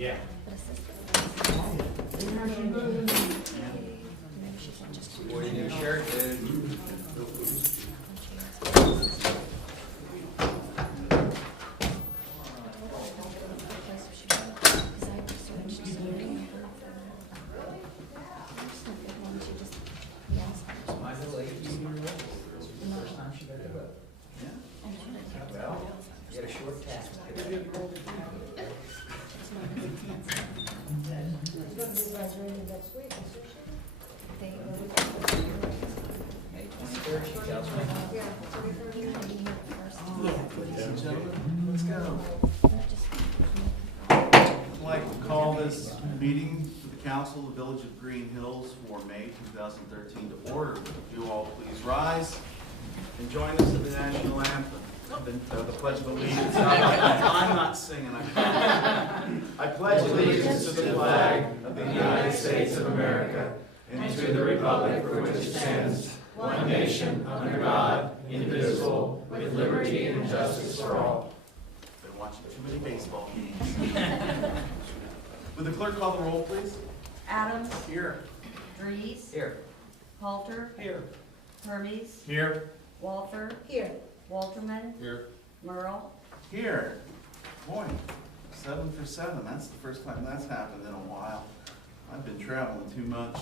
Yeah. What do you do, Sherry? Good. My little 18-year-old. First time she got to vote. Yeah. Well, you got a short task. May 23rd, she tells me. Ladies and gentlemen, let's go. I'd like to call this meeting for the Council of the Village of Greenhills for May 2013 to order. Would you all please rise and join us in the national anthem, the Pledge of Allegiance. I'm not singing. I pledge allegiance to the flag of the United States of America and to the republic for which it stands, one nation, under God, indivisible, with liberty and justice for all. Been watching too many baseball games. Would the clerk call the roll, please? Adams. Here. Dries. Here. Halter. Here. Hermes. Here. Walter. Here. Walterman. Here. Merle. Here. Boy, 7 for 7. That's the first time that's happened in a while. I've been traveling too much.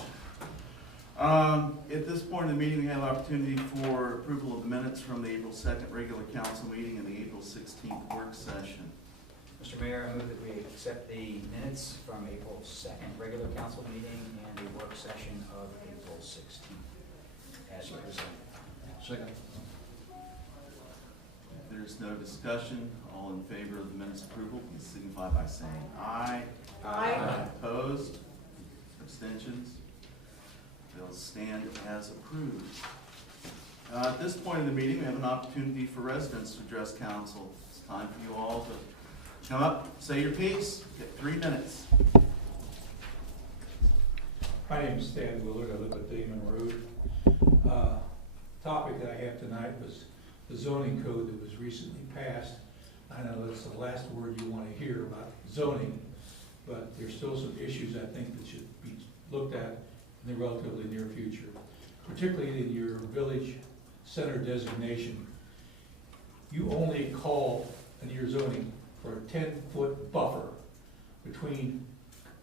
At this point in the meeting, we have opportunity for approval of the minutes from the April 2nd regular council meeting and the April 16th work session. Mr. Mayor, I move that we accept the minutes from April 2nd regular council meeting and the work session of April 16th as presented. Second. If there's no discussion, all in favor of the minutes approval, please signify by saying aye. Aye. Opposed? Abstentions? They'll stand as approved. At this point in the meeting, we have an opportunity for residents to address council. It's time for you all to come up, say your piece, get 3 minutes. My name is Stan Willard. I live at Damon Road. Topic that I have tonight was the zoning code that was recently passed. I know that's the last word you want to hear about zoning, but there's still some issues I think that should be looked at in the relatively near future, particularly in your village center designation. You only call in your zoning for a 10-foot buffer between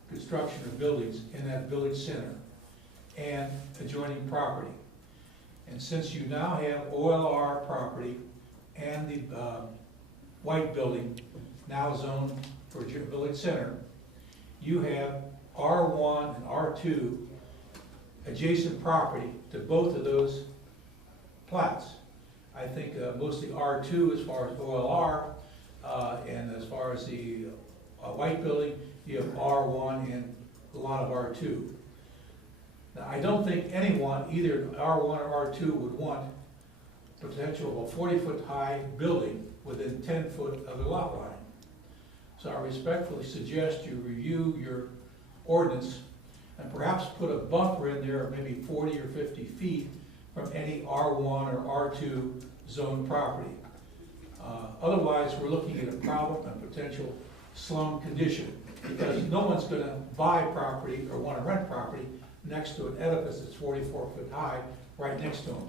construction of buildings in that village center and adjoining property. And since you now have OLR property and the white building now zoned for your village center, you have R1 and R2 adjacent property to both of those plats. I think mostly R2 as far as OLR, and as far as the white building, you have R1 and a lot of R2. Now, I don't think anyone, either R1 or R2, would want potential of a 40-foot high building within 10 foot of the lot line. So I respectfully suggest you review your ordinance and perhaps put a buffer in there of maybe 40 or 50 feet from any R1 or R2 zone property. Otherwise, we're looking at a problem and potential slum condition, because no one's going to buy property or want to rent property next to an edifice that's 44 foot high right next to them.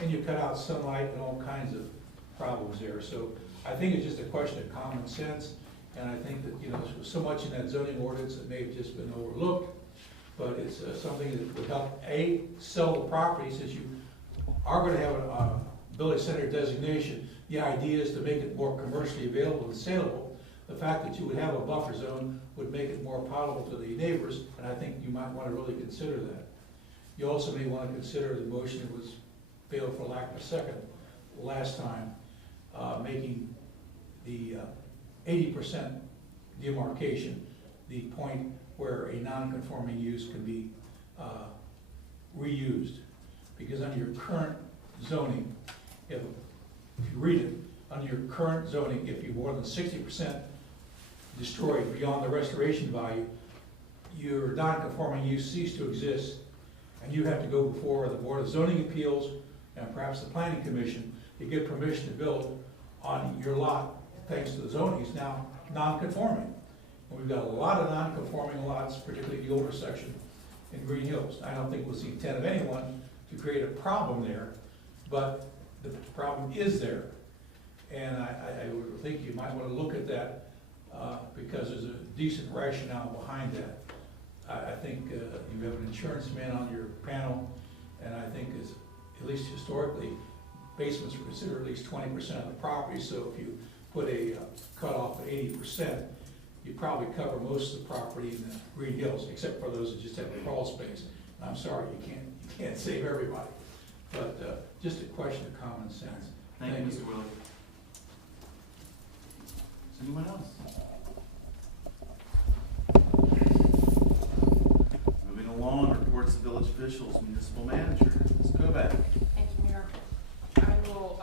And you cut out sunlight and all kinds of problems there. So I think it's just a question of common sense, and I think that, you know, there's so much in that zoning ordinance that may have just been overlooked, but it's something that would help, A, sell the property, since you are going to have a village center designation. The idea is to make it more commercially available and saleable. The fact that you would have a buffer zone would make it more palatable to the neighbors, and I think you might want to really consider that. You also may want to consider the motion that was failed for lack of a second last time, making the 80% demarcation the point where a non-conforming use can be reused. Because under your current zoning, if you read it, under your current zoning, if you more than 60% destroyed beyond the restoration value, your non-conforming use ceased to exist, and you have to go before the Board of Zoning Appeals and perhaps the Planning Commission to get permission to build on your lot, thanks to the zoning is now non-conforming. We've got a lot of non-conforming lots, particularly the older section in Greenhills. I don't think it was the intent of anyone to create a problem there, but the problem is there. And I would think you might want to look at that, because there's a decent rationale behind that. I think you have an insurance man on your panel, and I think is, at least historically, basements were considered at least 20% of the property, so if you put a cutoff at 80%, you probably cover most of the property in the Green Hills, except for those that just have a crawl space. And I'm sorry, you can't save everybody, but just a question of common sense. Thank you, Mr. Willie. Is anyone else? Moving along, reports of village officials, municipal manager, Ms. Kovac. Thank you, Mayor. I will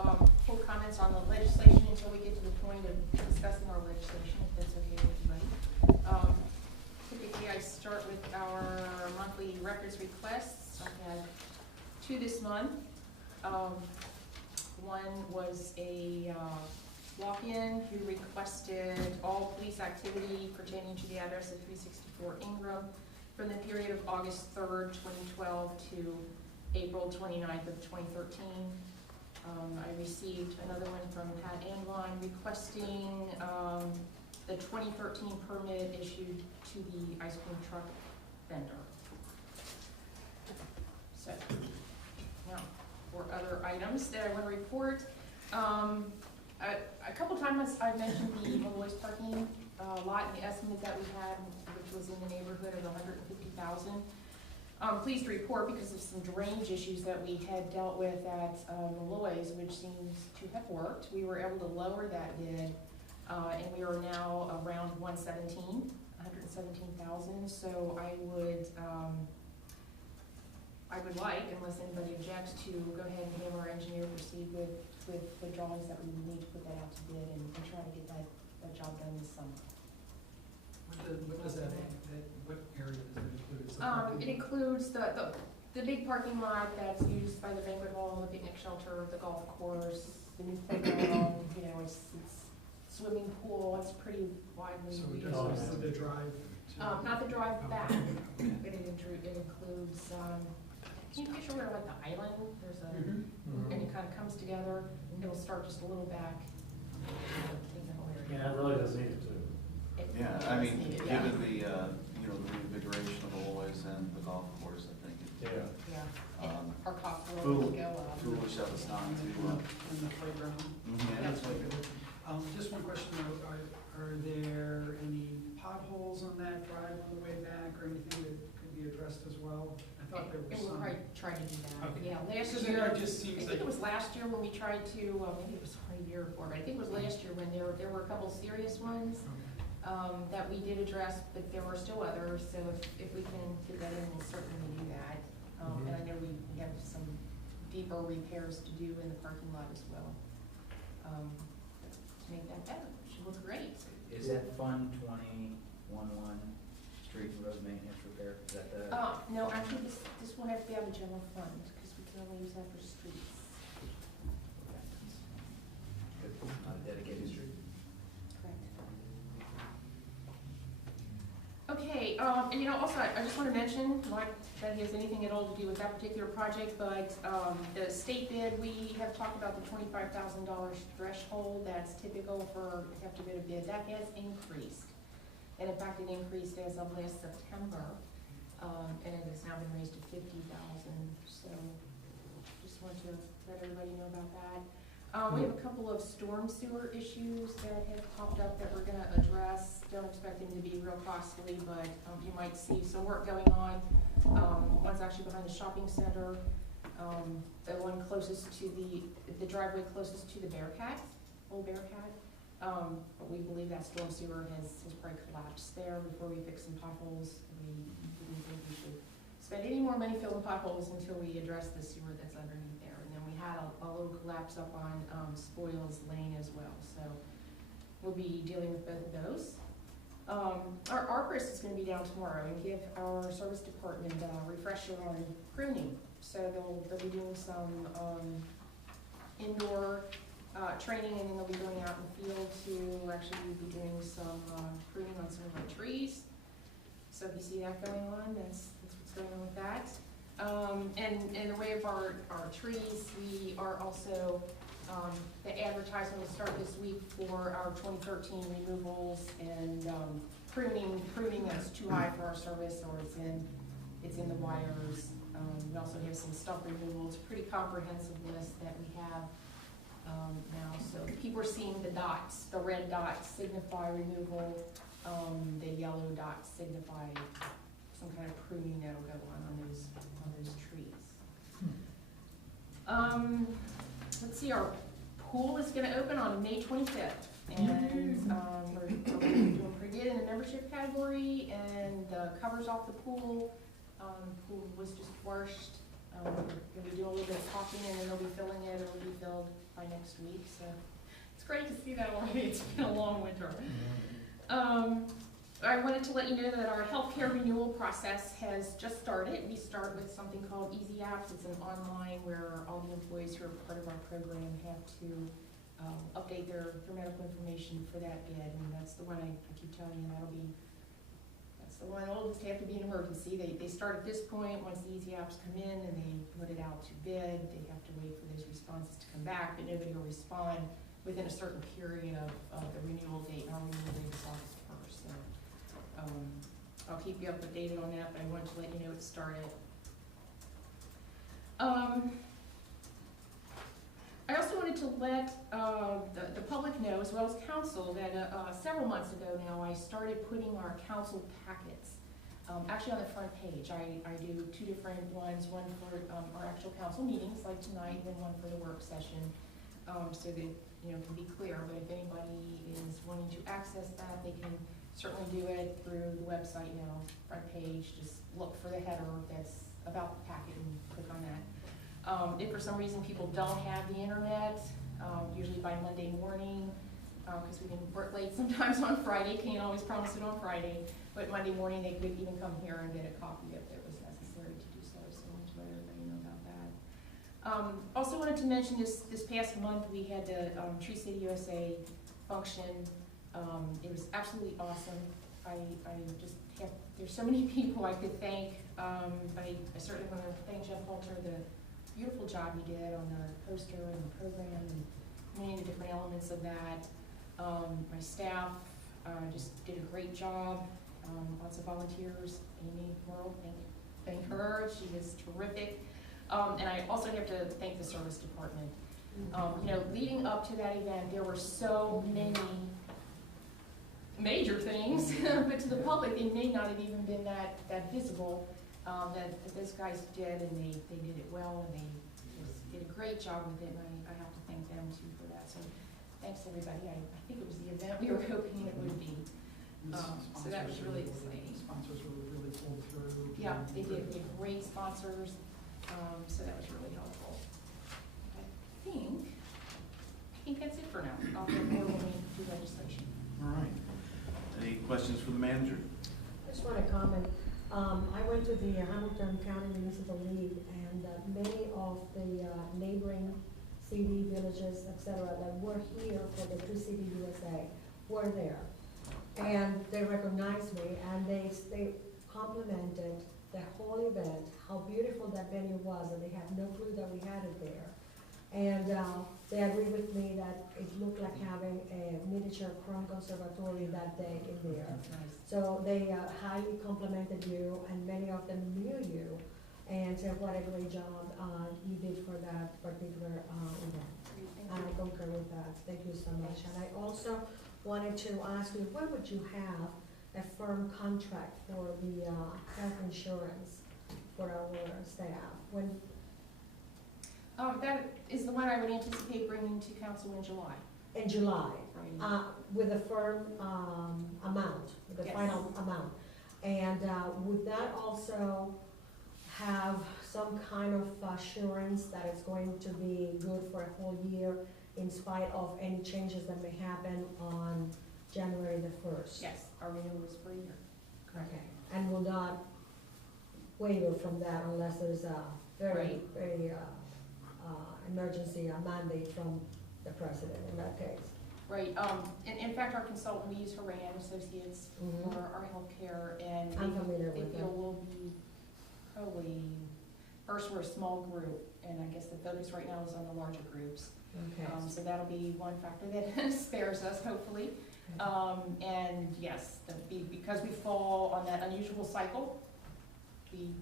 pull comments on the legislation until we get to the point of discussing our legislation, if that's okay with everybody. Typically, I start with our monthly records requests. I had 2 this month. One was a walk-in who requested all police activity pertaining to the address of 364 Ingram from the period of August 3rd, 2012 to April 29th of 2013. I received another one from Pat Andline requesting the 2013 permit issued to the ice cream truck vendor. So, now, for other items that I want to report, a couple times I've mentioned the Malloy's parking lot and the estimate that we had, which was in the neighborhood of $150,000. Pleased to report, because of some drainage issues that we had dealt with at Malloy's, which seems to have worked, we were able to lower that bid, and we are now around 117,000. So I would like, unless anybody objects, to go ahead and have our engineer proceed with the drawings that we would need to put that out to bid and try to get that job done this summer. What does that mean? What area does it include? It includes the big parking lot that's used by the banquet hall, the picnic shelter, the golf course, the new playground, it's swimming pool, it's pretty widely So it used. doesn't the drive? Not the drive back, but it includes, can you picture where like the island, there's a, and it kind of comes together, it'll start just a little back. Yeah, it really does need it too. Yeah, I mean, given the, the reinvigoration of Always and the golf course, I think it, Yeah, and our costs will go up. foolish of us not to. In the playground? Yeah. That's what it is. Just one question though, are there any potholes on that drive on the way back or anything that could be addressed as well? I thought there was And we'll some. probably try to do that, Okay. yeah, last Because year. it just I seems think like, it was last year when we tried to, maybe it was a year before, but I think it was last year when there were a couple serious ones that we did address, but there were still others, so if we can get that in, we'll certainly do that. And I know we have some deeper repairs to do in the parking lot as well, to make that better. It should look great. Is that Fund 2011 street and road maintenance repair? Is that the? No, actually, this one has to be out of the general fund, because we can only use that for streets. Good, not a dedicated street. Correct. Okay, and also, I just want to mention, not that it has anything at all to do with that particular project, but the state bid, we have talked about the $25,000 threshold that's typical for, you have to bid a bid, that has increased. And in fact, it increased as of last September, and it has now been raised to $50,000, so just want to let everybody know about that. We have a couple of storm sewer issues that have popped up that we're going to address. Don't expect them to be real costly, but you might see some work going on. One's actually behind the shopping center. The one closest to the driveway closest to the Bearcat, old Bearcat. But we believe that storm sewer has probably collapsed there before we fix some potholes. We didn't think we should spend any more money filling potholes until we address the sewer that's underneath there. And then we had a little collapse up on Spoils Lane as well. So we'll be dealing with both of those. Our arborist is going to be down tomorrow and give our service department a refresher on pruning. So they'll be doing some indoor training, and then they'll be going out in the field to actually be doing some pruning on some of our trees. see that going on. That's what's going on with that. And in the way of our trees, we are also, the advertisement will start this week for our 2013 removals and pruning that's too high for our service, or it's in the wires. We also have some stump removals, pretty comprehensive list that we have now. So people are seeing the dots. The red dots signify removal. The yellow dots signify some kind of pruning that'll go on those trees. Let's see, our pool is gonna open on May 25th. And we're doing pretty good in the membership category, and the covers off the pool. Pool was just washed. We're gonna be doing a little bit of caulking, and then they'll be filling it. It'll be filled by next week. So it's great to see that already. It's been a long winter. I wanted to let you know that our healthcare renewal process has just started. We start with something called Easy Apps. It's an online where all the employees who are part of our program have to update their medical information for that bid, and that's the one I keep telling you, that's the one oldest have to be an emergency. They start at this point. Once the Easy Apps come in and they put it out to bid, they have to wait for those responses to come back, but nobody will respond within a certain period of the renewal date. And our renewal date is August 1st. So I'll keep you updated on that, but I wanted to let you know it started. I also wanted to let the public know, as well as council, that several months ago now, I started putting our council packets actually on the front page. I do two different ones, one for our actual council meetings, like tonight, and then one for the work session, so that can be clear. But if anybody is wanting to access that, they can certainly do it through the website now, front page. Just look for the header that's about the packet and click on that. If for some reason people don't have the internet, usually by Monday morning, because we can work late sometimes on Friday, can't always promise it on Friday, but Monday morning they could even come here and get a copy if it was necessary to do so. So I wanted to let everybody know about that. Also wanted to mention this past month we had the Tree City USA function. It was absolutely awesome. I just have, there's so many people I could thank. I certainly want to thank Jeff Halter, the beautiful job he did on the poster and the program and many of the different elements of that. My staff just did a great job. Lots of volunteers. Amy Merle, thank her. She was terrific. And I also have to thank the service department. Leading up to that event, there were so many major things, but to the public, they may not have even been that visible. That those guys did, and they did it well, and they just did a great job with it, and I have to thank them too for that. So thanks everybody. I think it was the event we were hoping it would be. So that was really exciting. Sponsors really pulled through. Yeah, they did. We had great sponsors, so that was really helpful. I think that's it for now. I'll get more when we do legislation. All right. Any questions for the manager? I just want to comment. I went to the Hamilton County Municipal League, and many of the neighboring city, villages, etc., that were here for the Tree City USA were there. And they recognized me, and they complimented the whole event, how beautiful that venue was, and they had no clue that we had it there. And they agreed with me that it looked like having a miniature Chrome Conservatory that day in there. That's nice. So they highly complimented you, and many of them knew you, and said what a great job you did for that particular event. And I concur with that. Thank you so much. And I also wanted to ask you, when would you have a firm contract for the health insurance for our staff? When? That is the one I would anticipate bringing to council in July. In July, Right. with a firm amount, the Yes. final amount. And would that also have some kind of assurance that it's going to be good for a whole year in spite of any changes that may happen on January the 1st? Yes, our renewal is for a year. Okay, and will not waver from that unless there's a very emergency mandate from the president in that case? Right, in fact, our consultant, we use Horan Associates Mhm. for our healthcare, and I'm familiar they with feel them. we'll be probably, first, we're a small group, and I guess the focus right now is on the larger groups. Okay. So that'll be one factor that spares us, hopefully. And yes, because we fall on that unusual cycle, we.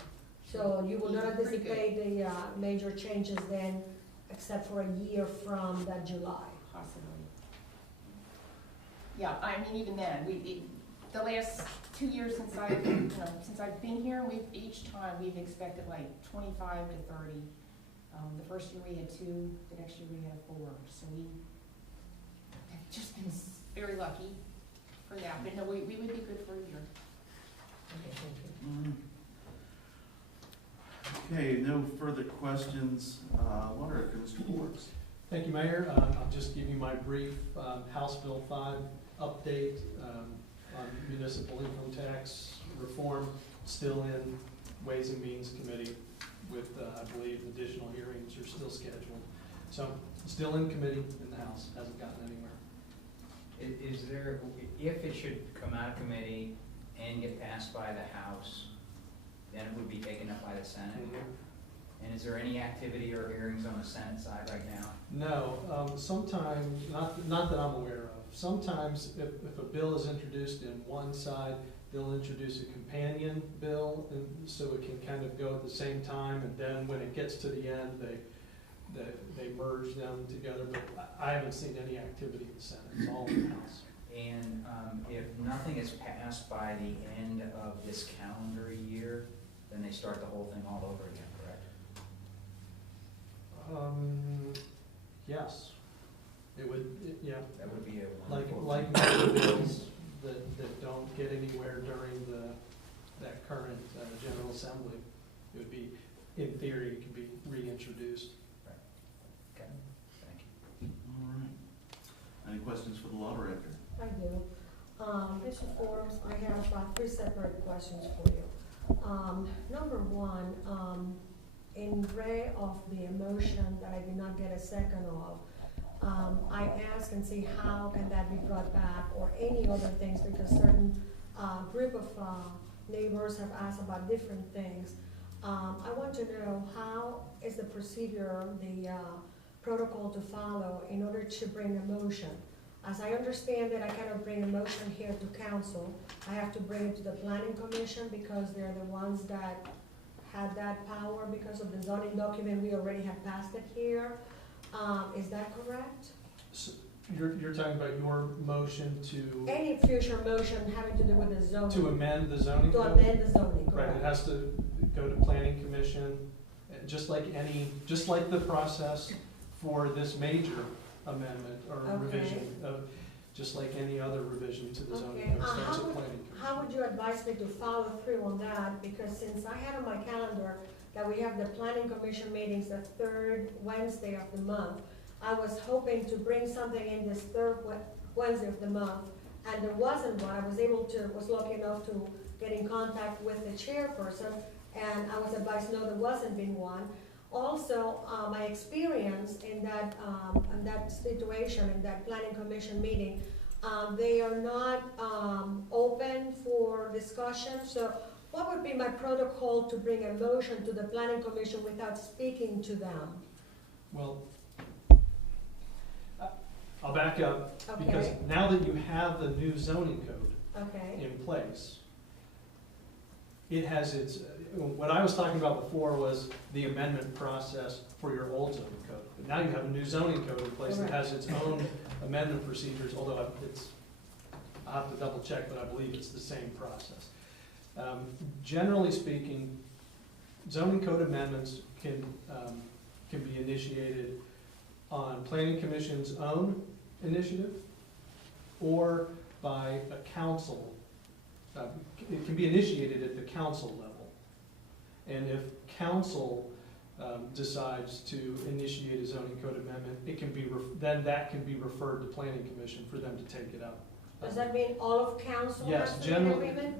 So you will not be pretty good. anticipate the major changes then, except for a year from that July? Possibly. Yeah, I mean, even then, the last 2 years since since I've been here, each time we've expected like 25 to 30. The first year we had 2, the next year we had 4, so we have just been very lucky for that, but no, we would be good for a year. Okay, thank you. Okay, no further questions. What are Mr. Boards? Thank you, Mayor. I'll just give you my brief House Bill 5 update on municipal income tax reform, still in Ways and Means Committee with, I believe, additional hearings are still scheduled. So, still in committee in the House, hasn't gotten anywhere. Is there, if it should come out of committee and get passed by the House, then it would be taken up by the Senate? And is there any activity or hearings on the Senate side right now? No, sometimes, not that I'm aware of. Sometimes if a bill is introduced in one side, they'll introduce a companion bill, and so it can kind of go at the same time, and then when it gets to the end, they merge them together. But I haven't seen any activity in the Senate. It's all in the House. And if nothing is passed by the end of this calendar year, then they start the whole thing all over again, correct? Yes, it would, yeah, That would be a like wonderful. many bills that don't get anywhere during that current General Assembly, it would be, in theory, it could be reintroduced. Okay, thank you. All right. Any questions for the law director? I do. Mr. Forbes, I have 3 separate questions for you. Number one, in ray of the emotion that I did not get a second of, I ask and see how can that be brought back, or any other things, because certain group of neighbors have asked about different things. I want to know how is the procedure, the protocol to follow in order to bring a motion. As I understand it, I cannot bring a motion here to council. I have to bring it to the planning commission because they're the ones that had that power because of the zoning document. We already have passed it here. Is that correct? So you're talking about your motion to Any future motion having to do with the zoning. amend the zoning To code? amend the zoning, Right, correct? it has to go to planning commission, just like the process for this major amendment or Okay. revision of, just like any other revision to the zoning Okay, code, starts how at would- planning commission. How would you advise me to follow through on that? Because since I had on my calendar that we have the planning commission meetings the 3rd Wednesday of the month, I was hoping to bring something in this 3rd Wednesday of the month, and there wasn't one. I was lucky enough to get in contact with the chairperson, and I was advised, no, there wasn't been one. Also, my experience in that situation, in that planning commission meeting, they are not open for discussion. So what would be my protocol to bring a motion to the planning commission without speaking to them? Well, I'll back up, because Okay. now that you have the new zoning code Okay, in place, it has its, what I was talking about before was the amendment process for your old zoning code. But now you have a new zoning code in place that has its own amendment procedures, although I'll have to double check, but I believe it's the same process. Generally speaking, zoning code amendments can be initiated on planning commission's own initiative or by a council. It can be initiated at the council level. And if council decides to initiate a zoning code amendment, it can be, then that can be referred to planning commission for them to take it up. does that mean all of council Yes, has to be in generally- agreement?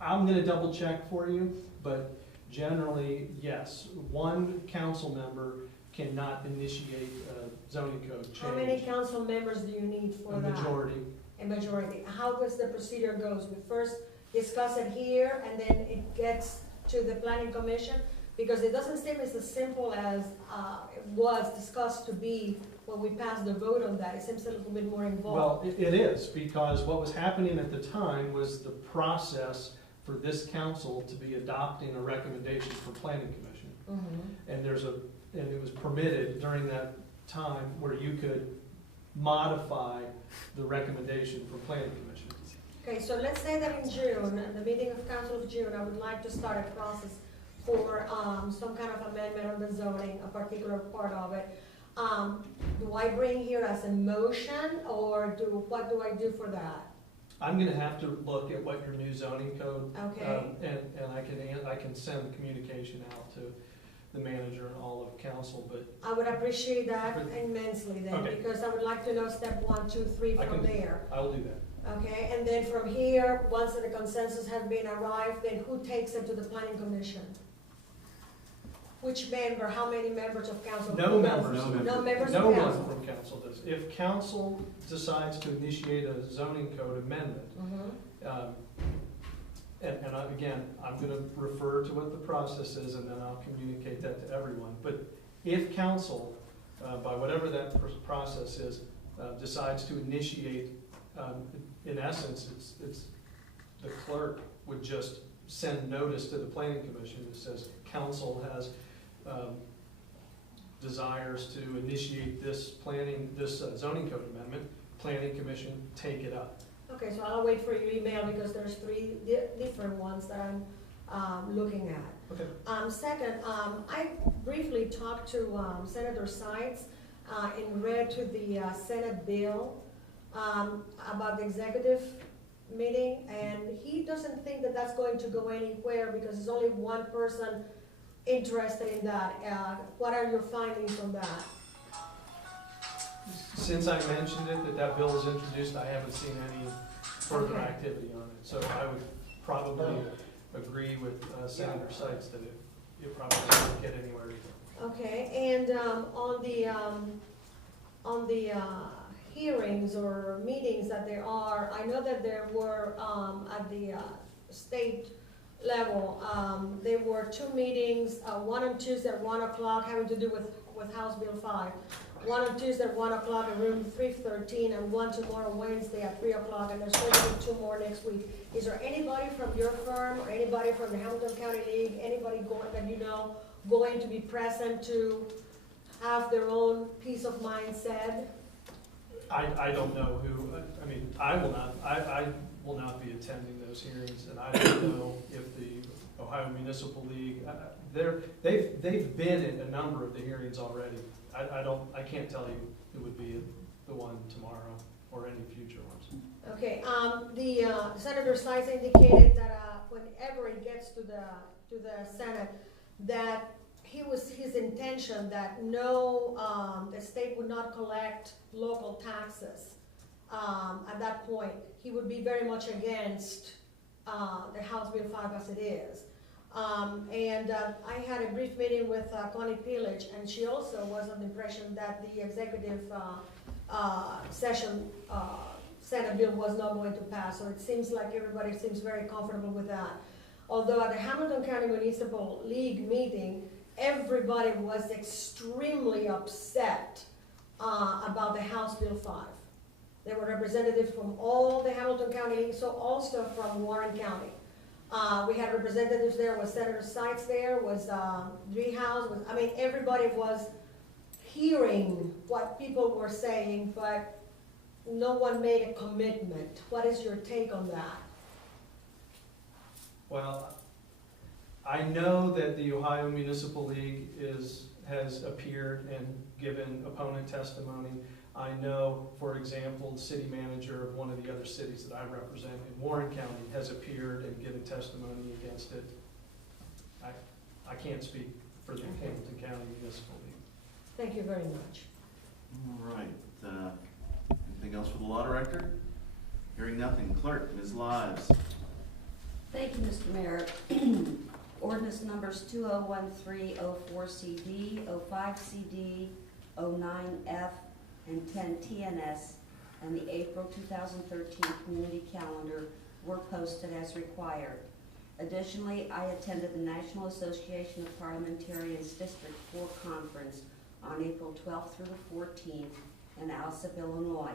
I'm gonna double check for you, but generally, yes, one council member cannot initiate a zoning code change. How many council members do you need for A that? majority. A majority. How does the procedure goes? We first discuss it here, and then it gets to the planning commission? Because it doesn't seem as simple as it was discussed to be when we passed the vote on that. It seems a little bit more involved. Well, it is, because what was happening at the time was the process for this council to be adopting a recommendation for planning commission. Mhm. And and it was permitted during that time where you could modify the recommendation for planning commission. Okay, so let's say that in June, at the meeting of council of June, I would like to start a process for some kind of amendment on the zoning, a particular part of it. Do I bring here as a motion, or what do I do for that? I'm gonna have to look at what your new zoning code, Okay, and I can send the communication out to the manager and all of council, but I would appreciate that immensely then, Okay. because I would like to know step 1, 2, 3 I from can- there. I'll do that. Okay, and then from here, once the consensus has been arrived, then who takes it to the planning commission? Which member, how many members of council? No Who does? members. No No members No of one council? from council does. If council decides to initiate a zoning code amendment, Mhm. again, I'm gonna refer to what the process is, and then I'll communicate that to everyone. But if council, by whatever that process is, decides to initiate, in essence, it's, the clerk would just send notice to the planning commission that says, council has, desires to initiate this zoning code amendment, planning commission, take it up. Okay, so I'll wait for your email, because there's 3 different ones that I'm looking at. Okay. Second, I briefly talked to Senator Sides in read to the Senate bill about the executive meeting, and he doesn't think that that's going to go anywhere because there's only one person interested in that. What are your findings on that? Since I mentioned it, that bill was introduced, I haven't seen any further Okay. activity on it. So I would probably agree with Senator Sykes that it probably won't get anywhere either. Okay, and on the hearings or meetings that there are, I know that there were at the state level, there were 2 meetings, one on Tuesday at 1 o'clock having to do with House Bill 5. One on Tuesday at 1 o'clock in room 313, and one tomorrow Wednesday at 3 o'clock, and there's going to be 2 more next week. Is there anybody from your firm or anybody from the Hamilton County League, anybody that you know going to be present to have their own peace of mind said? I don't know who, I mean, I will not be attending those hearings, and I don't know if the Ohio Municipal League, they've been in a number of the hearings already. I can't tell you who would be the one tomorrow or any future ones. Okay, the Senator Sykes indicated that whenever it gets to the Senate, that his intention that the state would not collect local taxes. At that point, he would be very much against the House Bill 5 as it is. I had a brief meeting with Connie Pillage, and she also was of the impression that the executive session Senate bill was not going to pass. So it seems like everybody seems very comfortable with that. Although at the Hamilton County Municipal League meeting, everybody was extremely upset about the House Bill 5. There were representatives from all the Hamilton County League, so also from Warren County. We had representatives there, was Senator Sykes there, was Greenhills, everybody was hearing what people were saying, but no one made a commitment. What is your take on that? Well, I know that the Ohio Municipal League has appeared and given opponent testimony. I know, for example, the city manager of one of the other cities that I represent in Warren County has appeared and given testimony against it. I can't speak for the Hamilton County Municipal League. Thank you very much. All right. Anything else for the law director? Hearing nothing. Clerk, Ms. Lives. Thank you, Mr. Mayor. Ordinance numbers 2013-04 CD, 05 CD, 09 F, and 10 TNS, and the April 2013 community calendar were posted as required. Additionally, I attended the National Association of Parliamentarians District 4 Conference on April 12th through the 14th in Alsip, Illinois.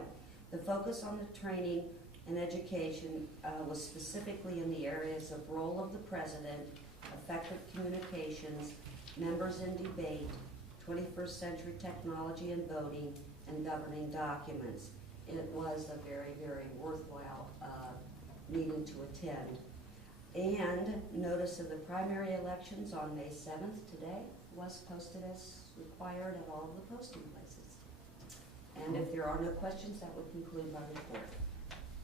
The focus on the training and education was specifically in the areas of role of the president, effective communications, members in debate, 21st century technology and voting, and governing documents. It was a very, very worthwhile meeting to attend. And notice of the primary elections on May 7th today was posted as required at all of the posting places. And if there are no questions, that would conclude my report.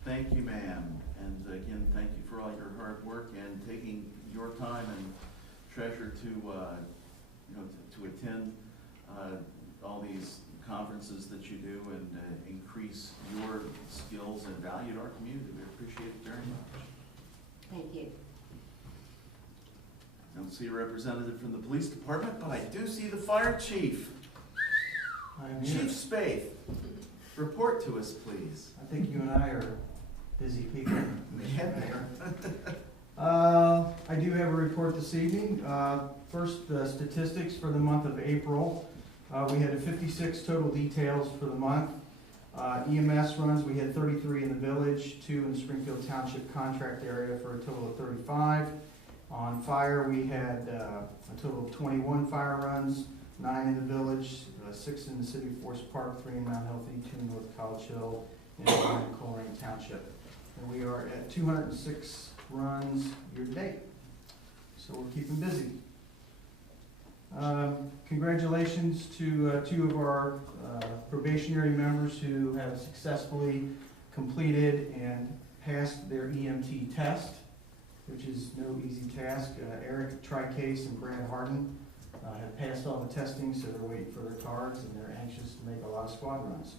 Thank you, ma'am. And again, thank you for all your hard work and taking your time and treasure to, to attend all these conferences that you do and increase your skills and value to our community. We appreciate it very much. Thank you. I don't see a representative from the police department, but I do see the fire chief. I'm here. Chief Spaeth, report to us, please. I think you and I are busy people, Yeah. Mr. Mayor. I do have a report this evening. First, the statistics for the month of April. We had 56 total details for the month. EMS runs, we had 33 in the village, 2 in the Springfield Township contract area for a total of 35. On fire, we had a total of 21 fire runs, 9 in the village, 6 in the city of Forest Park, 3 in Mount Healthy, 2 in North College Hill, and 1 in Coleraine Township. And we are at 206 runs year to date. So we're keeping busy. Congratulations to 2 of our probationary members who have successfully completed and passed their EMT test, which is no easy task. Eric Tricase and Brad Harden have passed all the testing, so they're waiting for their cards, and they're anxious to make a lot of squad runs.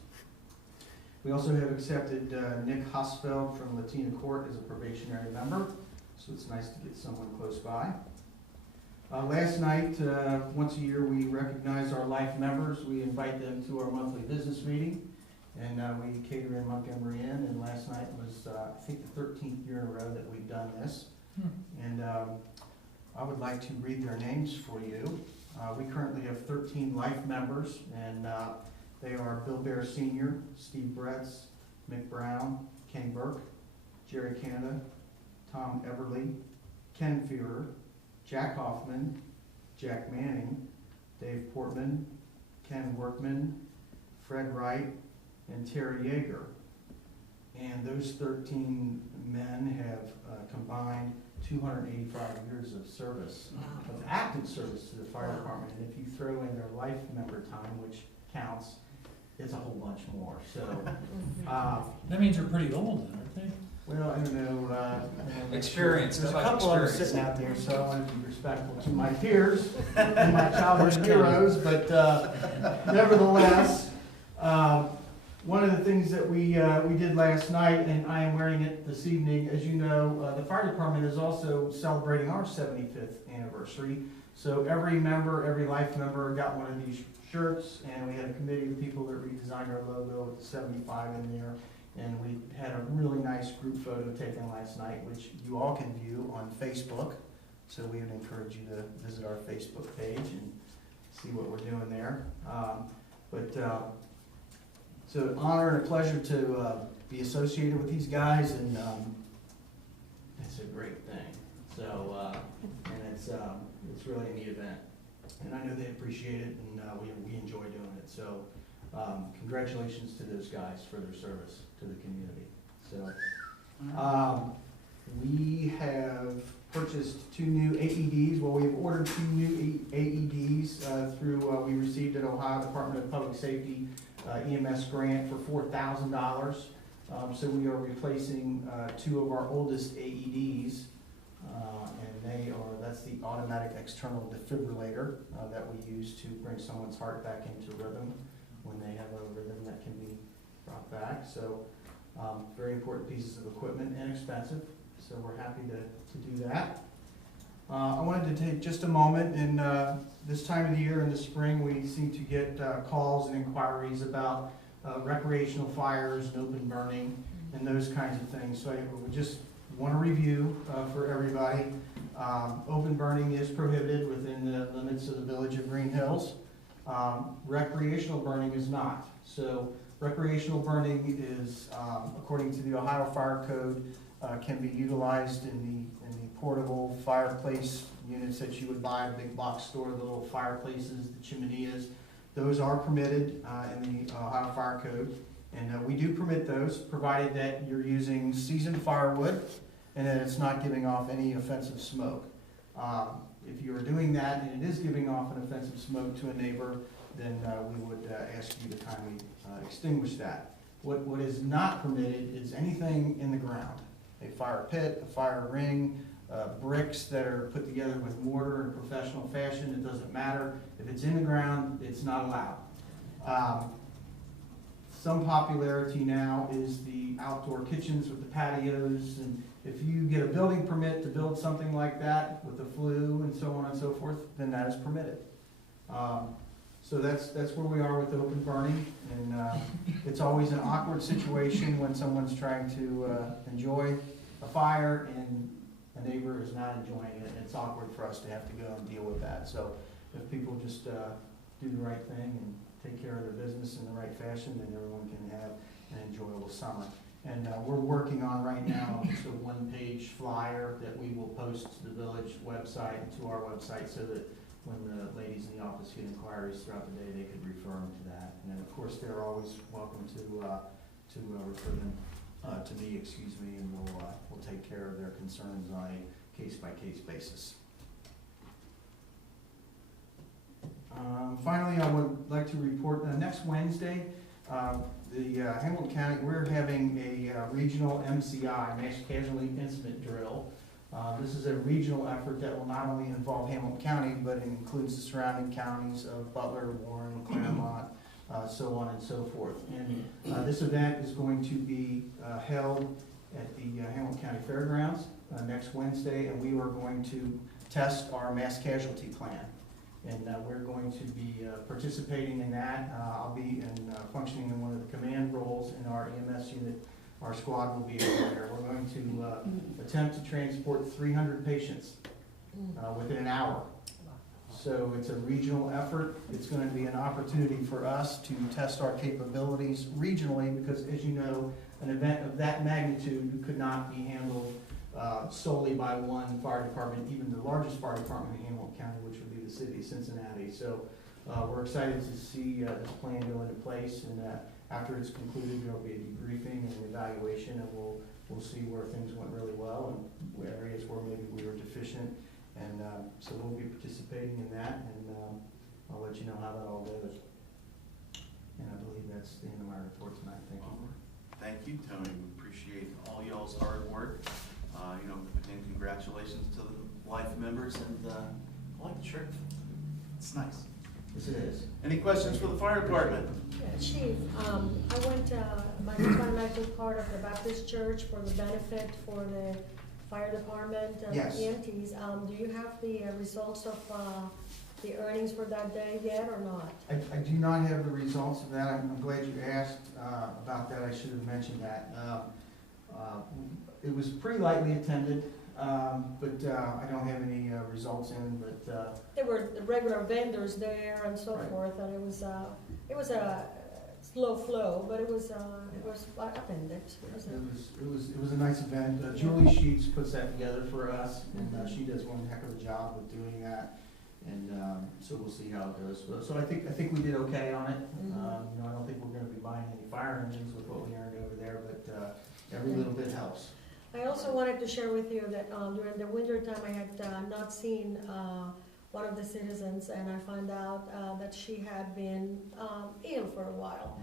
We also have accepted Nick Hosfeld from Latina Court as a probationary member, so it's nice to get someone close by. Last night, once a year, we recognize our life members. We invite them to our monthly business meeting, and we cater in Montgomery Inn, and last night was, I think, the 13th year in a row that we've done this. And I would like to read their names for you. We currently have 13 life members, and they are Bill Bear Sr., Steve Bretz, Mick Brown, Kenny Burke, Jerry Canada, Tom Everly, Ken Fearer, Jack Hoffman, Jack Manning, Dave Portman, Ken Workman, Fred Wright, and Terry Yeager. And those 13 men have combined 285 years of service, of active service to the fire department. And if you throw in their life member time, which counts, it's a whole bunch more. So That means they're pretty old then, aren't they? well, I don't know. Experience. There's a How about couple of them experience? sitting out there, so I want to be respectful to my peers and my childhood heroes. But nevertheless, one of the things that we did last night, and I am wearing it this evening, as you know, the fire department is also celebrating our 75th anniversary. So every member, every life member got one of these shirts, and we had a committee of people that redesigned our logo with the 75 in there. And we had a really nice group photo taken last night, which you all can view on Facebook. So we would encourage you to visit our Facebook page and see what we're doing there. So an honor and a pleasure to be associated with these guys, and it's a great thing. So and it's really a neat event, and I know they appreciate it, and we enjoy doing it. So congratulations to those guys for their service to the community. So we have purchased 2 new AEDs. Well, we've ordered 2 new AEDs through we received an Ohio Department of Public Safety EMS grant for $4,000. So we are replacing 2 of our oldest AEDs, and that's the automatic external defibrillator that we use to bring someone's heart back into rhythm when they have a rhythm that can be brought back. So very important pieces of equipment and expensive. So we're happy to do that. I wanted to take just a moment, and this time of the year in the spring, we seem to get calls and inquiries about recreational fires and open burning and those kinds of things. So I would just want to review for everybody. Open burning is prohibited within the limits of the village of Greenhills. Recreational burning is not. So recreational burning is, according to the Ohio Fire Code, can be utilized in the portable fireplace units that you would buy at a big box store, the little fireplaces, the chimeneas. Those are permitted in the Ohio Fire Code, and we do permit those, provided that you're using seasoned firewood and that it's not giving off any offensive smoke. If you are doing that and it is giving off an offensive smoke to a neighbor, then we would ask you to kindly extinguish that. What is not permitted is anything in the ground. A fire pit, a fire ring, bricks that are put together with mortar in professional fashion, it doesn't matter. If it's in the ground, it's not allowed. Some popularity now is the outdoor kitchens with the patios, and if you get a building permit to build something like that with the flue and so on and so forth, then that is permitted. So that's where we are with open burning, and it's always an awkward situation when someone's trying to enjoy a fire and a neighbor is not enjoying it, and it's awkward for us to have to go and deal with that. So if people just do the right thing and take care of their business in the right fashion, then everyone can have an enjoyable summer. And we're working on right now just a one-page flyer that we will post to the village website and to our website, so that when the ladies in the office get inquiries throughout the day, they could refer them to that. And then, of course, they're always welcome to refer them to me, and we'll take care of their concerns on a case-by-case basis. Finally, I would like to report next Wednesday, the Hamilton County, we're having a regional MCI, Mass Casualty Incident Drill. This is a regional effort that will not only involve Hamilton County, but it includes the surrounding counties of Butler, Warren, Claremont, so on and so forth. And this event is going to be held at the Hamilton County Fairgrounds next Wednesday, and we are going to test our mass casualty plan. And we're going to be participating in that. I'll be functioning in one of the command roles in our EMS unit. Our squad will be there. We're going to attempt to transport 300 patients within an hour. So it's a regional effort. It's going to be an opportunity for us to test our capabilities regionally, because, as you know, an event of that magnitude could not be handled solely by one fire department, even the largest fire department in Hamilton County, which would be the city of Cincinnati. So we're excited to see this plan go into place, and after it's concluded, there will be a debriefing and an evaluation, and we'll see where things went really well and where areas where maybe we were deficient. And so we'll be participating in that, and I'll let you know how that all goes. And I believe that's the end of my report tonight. Thank you. Thank you, Tony. We appreciate all y'all's hard work. Again, congratulations to the life members, and I like the shirt. It's nice. Yes, it is. Any questions for the fire department? Yeah, Chief, I went, my husband and I took part of the Baptist Church for the benefit for the fire department and Yes. EMTs. Do you have the results of the earnings for that day yet or not? I do not have the results of that. I'm glad you asked about that. I should have mentioned that. It was pretty lightly attended, but I don't have any results in. But There were the regular vendors there and so Right. forth, and it was a slow flow, but it was attended. it was a nice event. Julie Sheets puts that together for us, and she does one heck of a job with doing that. And so we'll see how it goes. So I think we did okay on it. I don't think we're going to be buying any fire engines with what we earned over there, but every little bit helps. I also wanted to share with you that during the winter time I had not seen one of the citizens, and I found out that she had been ill for a while.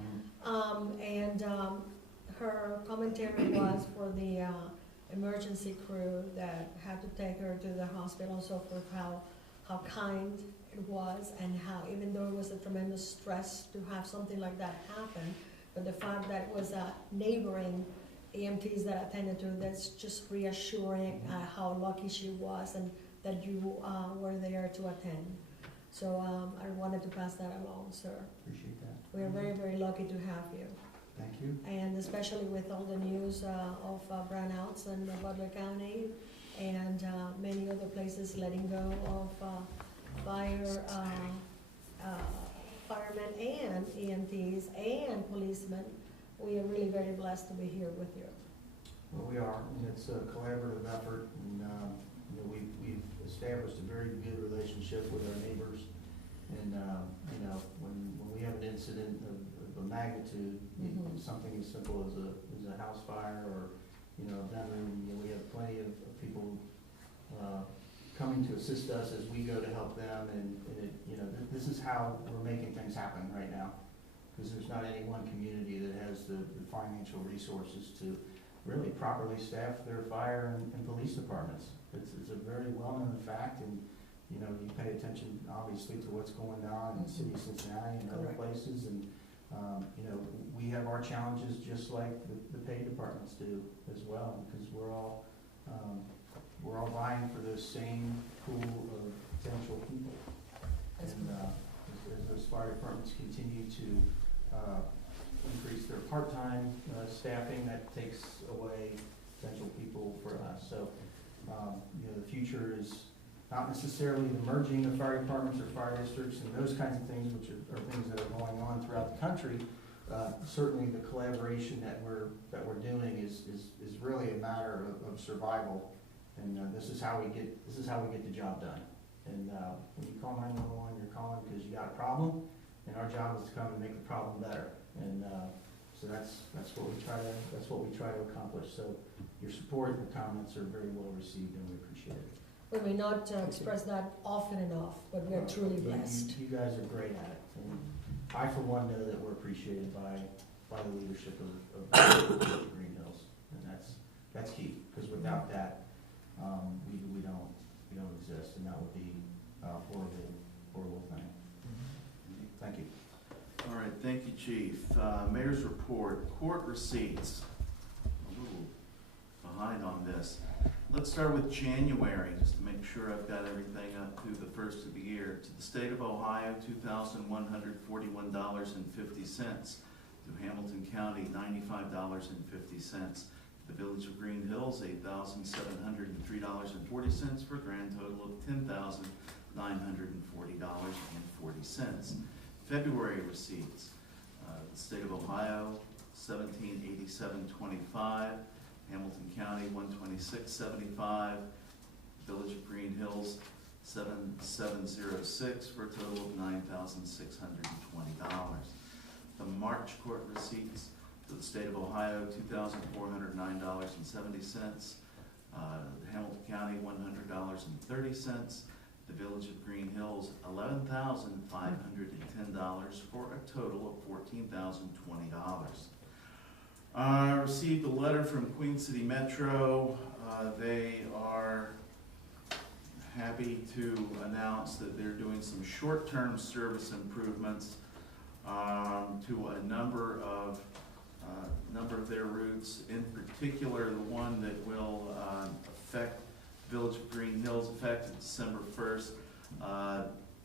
And her commentary was for the emergency crew that had to take her to the hospital and so forth, how kind it was, and how, even though it was a tremendous stress to have something like that happen, but the fact that it was a neighboring EMTs that attended to her, that's just reassuring how lucky she was, and that you were there to attend. So I wanted to pass that along, sir. Appreciate that. We are very, very lucky to have you. Thank you. And especially with all the news of brownouts in Butler County and many other places letting go of firemen and EMTs and policemen, we are really very blessed to be here with you. Well, we are, and it's a collaborative effort, and, you know, we've established a very good relationship with our neighbors. And, you know, when we have an incident of a magnitude, something as simple as a house fire or, you know, gun room, you know, we have plenty of people coming to assist us as we go to help them, and it, you know, this is how we're making things happen right now. Because there's not any one community that has the financial resources to really properly staff their fire and police departments. It's a very well-known fact, and, you know, you pay attention, obviously, to what's going on in the city of Cincinnati and other places, and, you know, we have our challenges just like the paid departments do as well, because we're all vying for those same pool of potential people. And as those fire departments continue to increase their part-time staffing, that takes away potential people for us. So, you know, the future is not necessarily the merging of fire departments or fire districts and those kinds of things, which are things that are going on throughout the country. Certainly, the collaboration that we're doing is really a matter of survival, and this is how we get the job done. And when you call 911, you're calling because you got a problem, and our job is to come and make the problem better. And so that's what we try to accomplish. So your support and your comments are very well received, and we appreciate it. We may not express that often enough, but we are truly blessed. You guys are great at it, and I, for one, know that we're appreciated by the leadership of Greenhills, and that's key. Because without that, we don't exist, and that would be a horrible thing. Thank you. All right, thank you, Chief. Mayor's report, court receipts. A little behind on this. Let's start with January, just to make sure I've got everything up to the first of the year. To the state of Ohio, $2,141.50. To Hamilton County, $95.50. The Village of Greenhills, $8,703.40 for a grand total of $10,940.40. February receipts, the state of Ohio, $1,787.25. Hamilton County, $126.75. Village of Greenhills, $7,706 for a total of $9,620. The March court receipts to the state of Ohio, $2,409.70. Hamilton County, $100.30. The Village of Greenhills, $11,510 for a total of $14,020. Received a letter from Queen City Metro. They are happy to announce that they're doing some short-term service improvements to a number of their routes. In particular, the one that will affect Village of Greenhills, effective December 1st,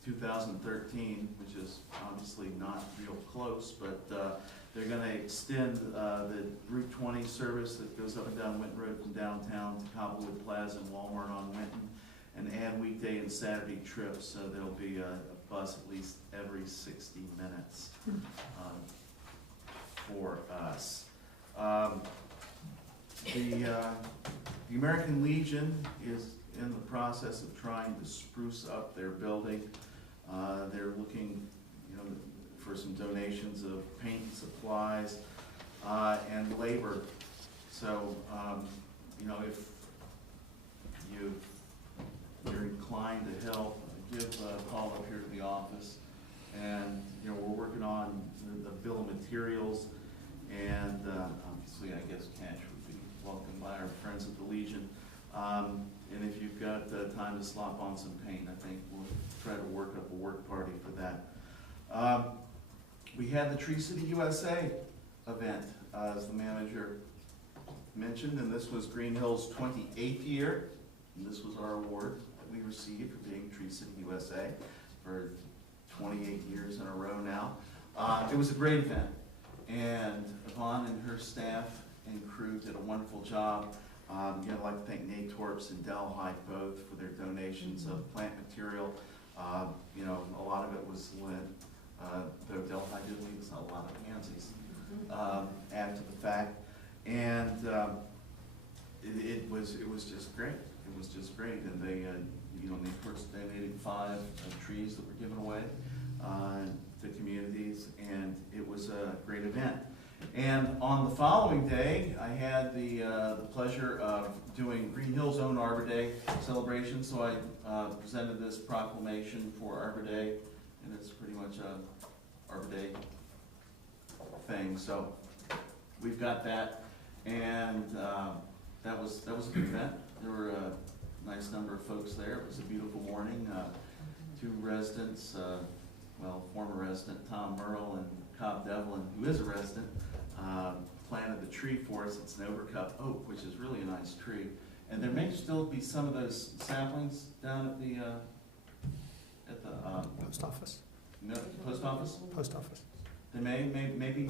2013, which is obviously not real close, but they're going to extend the Route 20 service that goes up and down Winton Road from downtown to Cobblewood Plaza and Walmart on Winton, and add weekday and Saturday trips. So there'll be a bus at least every 60 minutes for us. The American Legion is in the process of trying to spruce up their building. They're looking, you know, for some donations of paint, supplies, and labor. So, you know, if you're inclined to help, give a call up here to the office. And, you know, we're working on the bill of materials, and obviously, I guess cash would be welcomed by our friends at the Legion. And if you've got time to slop on some paint, I think we'll try to work up a work party for that. We had the Tree City USA event, as the manager mentioned, and this was Greenhill's 28th year, and this was our award that we received for being Tree City USA for 28 years in a row now. It was a great event, and Yvonne and her staff and crew did a wonderful job. I'd like to thank Nate Torps and Delhi both for their donations of plant material. You know, a lot of it was lint, though Delhi did leave us a lot of pansies, add to the fact. And it was just great. It was just great. And they, you know, Nate Torps donated 5 trees that were given away to communities, and it was a great event. And on the following day, I had the pleasure of doing Greenhills' own Arbor Day celebration, so I presented this proclamation for Arbor Day, and it's pretty much a Arbor Day thing. So we've got that, and that was a good event. There were a nice number of folks there. It was a beautiful morning. 2 residents, well, former resident Tom Merle and Cobb Devlin, who is a resident, planted the tree for us. It's an overcup oak, which is really a nice tree. And there may still be some of those saplings down at the Post office. no, post office. Post office. They maybe